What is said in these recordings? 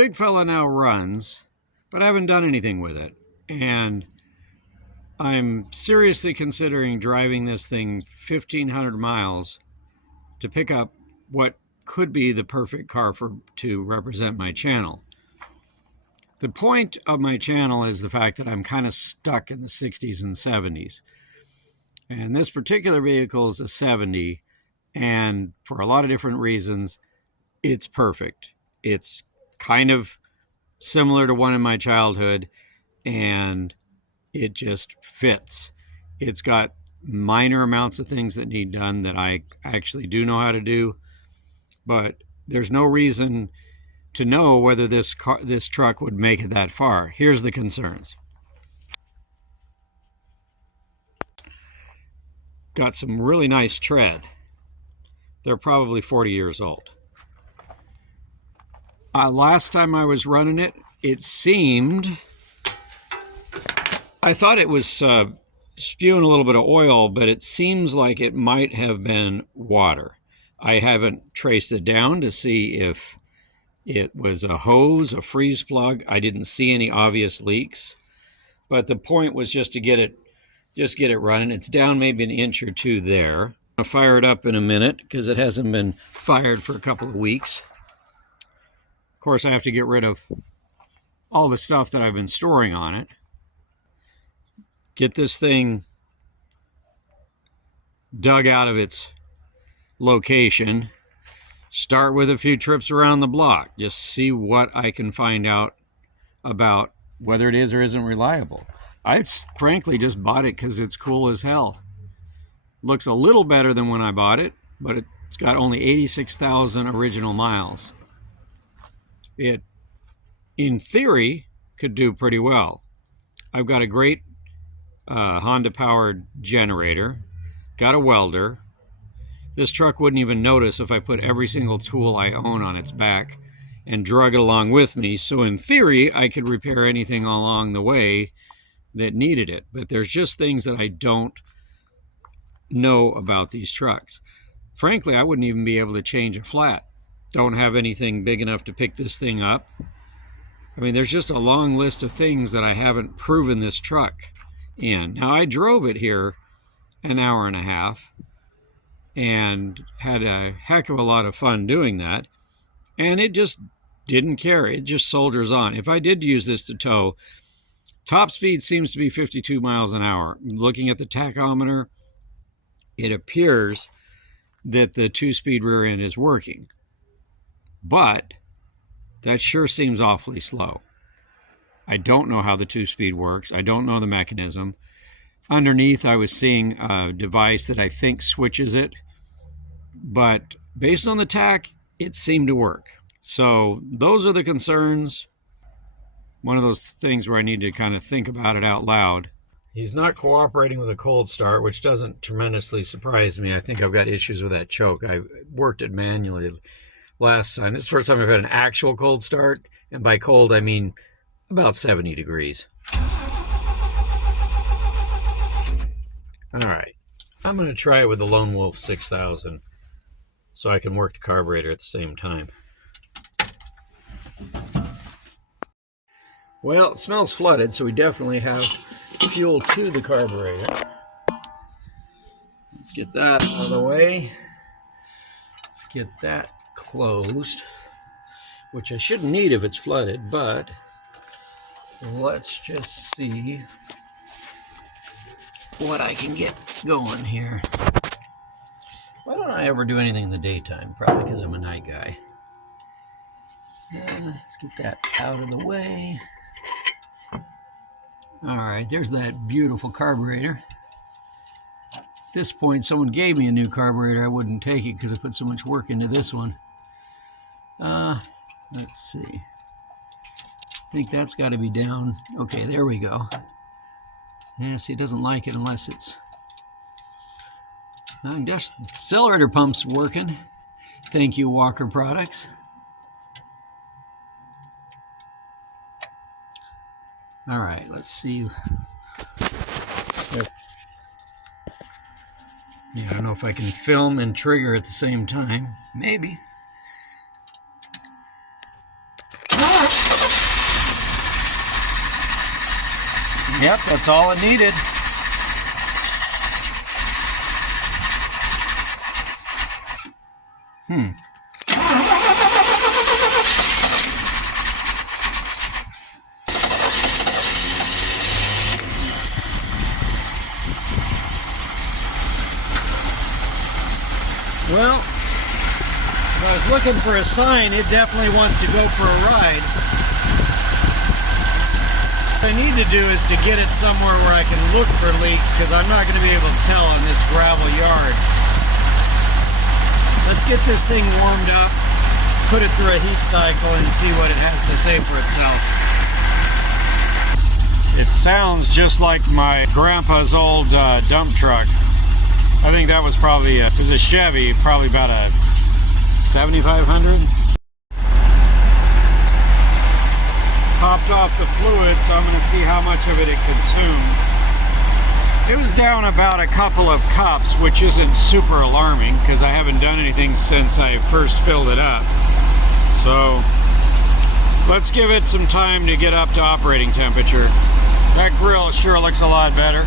big fella now runs, but I haven't done anything with it. And I'm seriously considering driving this thing 1,500 miles to pick up what could be the perfect car to represent my channel. The point of my channel is the fact that I'm kind of stuck in the 60s and 70s. And this particular vehicle is a 70, and for a lot of different reasons, it's perfect. It's kind of similar to one in my childhood, and it just fits. It's got minor amounts of things that need done that I actually do know how to do, but there's no reason to know whether this truck would make it that far. Here's the concerns. Got some really nice tread. They're probably 40 years old. Last time I was running it, it seemed, I thought it was spewing a little bit of oil, but it seems like it might have been water. I haven't traced it down to see if it was a hose, a freeze plug. I didn't see any obvious leaks, but the point was just to get it running. It's down maybe an inch or two there. I'll fire it up in a minute because it hasn't been fired for a couple of weeks. Of course, I have to get rid of all the stuff that I've been storing on it. Get this thing dug out of its location. Start with a few trips around the block. Just see what I can find out about whether it is or isn't reliable. I frankly just bought it because it's cool as hell. Looks a little better than when I bought it, but it's got only 86,000 original miles. It, in theory, could do pretty well. I've got a great Honda-powered generator, got a welder. This truck wouldn't even notice if I put every single tool I own on its back and drug it along with me. So in theory, I could repair anything along the way that needed it. But there's just things that I don't know about these trucks. Frankly, I wouldn't even be able to change a flat. Don't have anything big enough to pick this thing up. I mean, there's just a long list of things that I haven't proven this truck in. Now, I drove it here an hour and a half and had a heck of a lot of fun doing that, and it just didn't care. It just soldiers on. If I did use this to tow, top speed seems to be 52 miles an hour. Looking at the tachometer, it appears that the 2-speed rear end is working, but that sure seems awfully slow. I don't know how the 2-speed works. I don't know the mechanism. Underneath, I was seeing a device that I think switches it, but based on the tach, it seemed to work. So those are the concerns. One of those things where I need to kind of think about it out loud. He's not cooperating with a cold start, which doesn't tremendously surprise me. I think I've got issues with that choke. I worked it manually last time. This is the first time I've had an actual cold start, and by cold I mean about 70 degrees. All right, I'm going to try it with the Lone Wolf 6000 so I can work the carburetor at the same time. Well, it smells flooded, so we definitely have fuel to the carburetor. Let's get that out of the way. Let's get that closed, which I shouldn't need if it's flooded, but let's just see what I can get going here. Why don't I ever do anything in the daytime? Probably because I'm a night guy. Let's get that out of the way. All right, there's that beautiful carburetor. At this point, someone gave me a new carburetor. I wouldn't take it because I put so much work into this one. Let's see. I think that's got to be down. Okay, there we go. Yeah, see, it doesn't like it unless it's... I guess the accelerator pump's working. Thank you, Walker Products. All right, let's see. Yeah, I don't know if I can film and trigger at the same time. Maybe. Yep, that's all it needed. Well, if I was looking for a sign, it definitely wants to go for a ride. What I need to do is to get it somewhere where I can look for leaks, because I'm not going to be able to tell in this gravel yard. Let's get this thing warmed up, put it through a heat cycle, and see what it has to say for itself. It sounds just like my grandpa's old dump truck. I think that was probably it was a Chevy, probably about a 7500. Popped off the fluid, so I'm going to see how much of it consumed. It was down about a couple of cups, which isn't super alarming because I haven't done anything since I first filled it up. So let's give it some time to get up to operating temperature. That grill sure looks a lot better.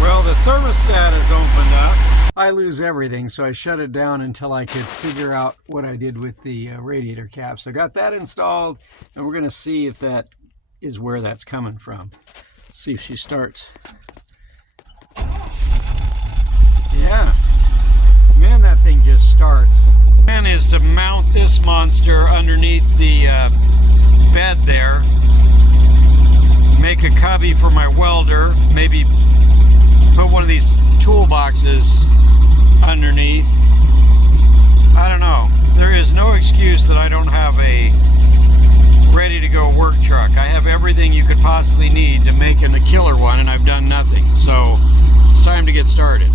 Well, the thermostat is opened up. I lose everything, so I shut it down until I could figure out what I did with the radiator cap. So I got that installed, and we're going to see if that is where that's coming from. Let's see if she starts. Yeah. Man, that thing just starts. The plan is to mount this monster underneath the bed there. Make a cubby for my welder. Maybe put one of these toolboxes underneath. I don't know. There is no excuse that I don't have a ready-to-go work truck. I have everything you could possibly need to make a killer one, and I've done nothing. So it's time to get started.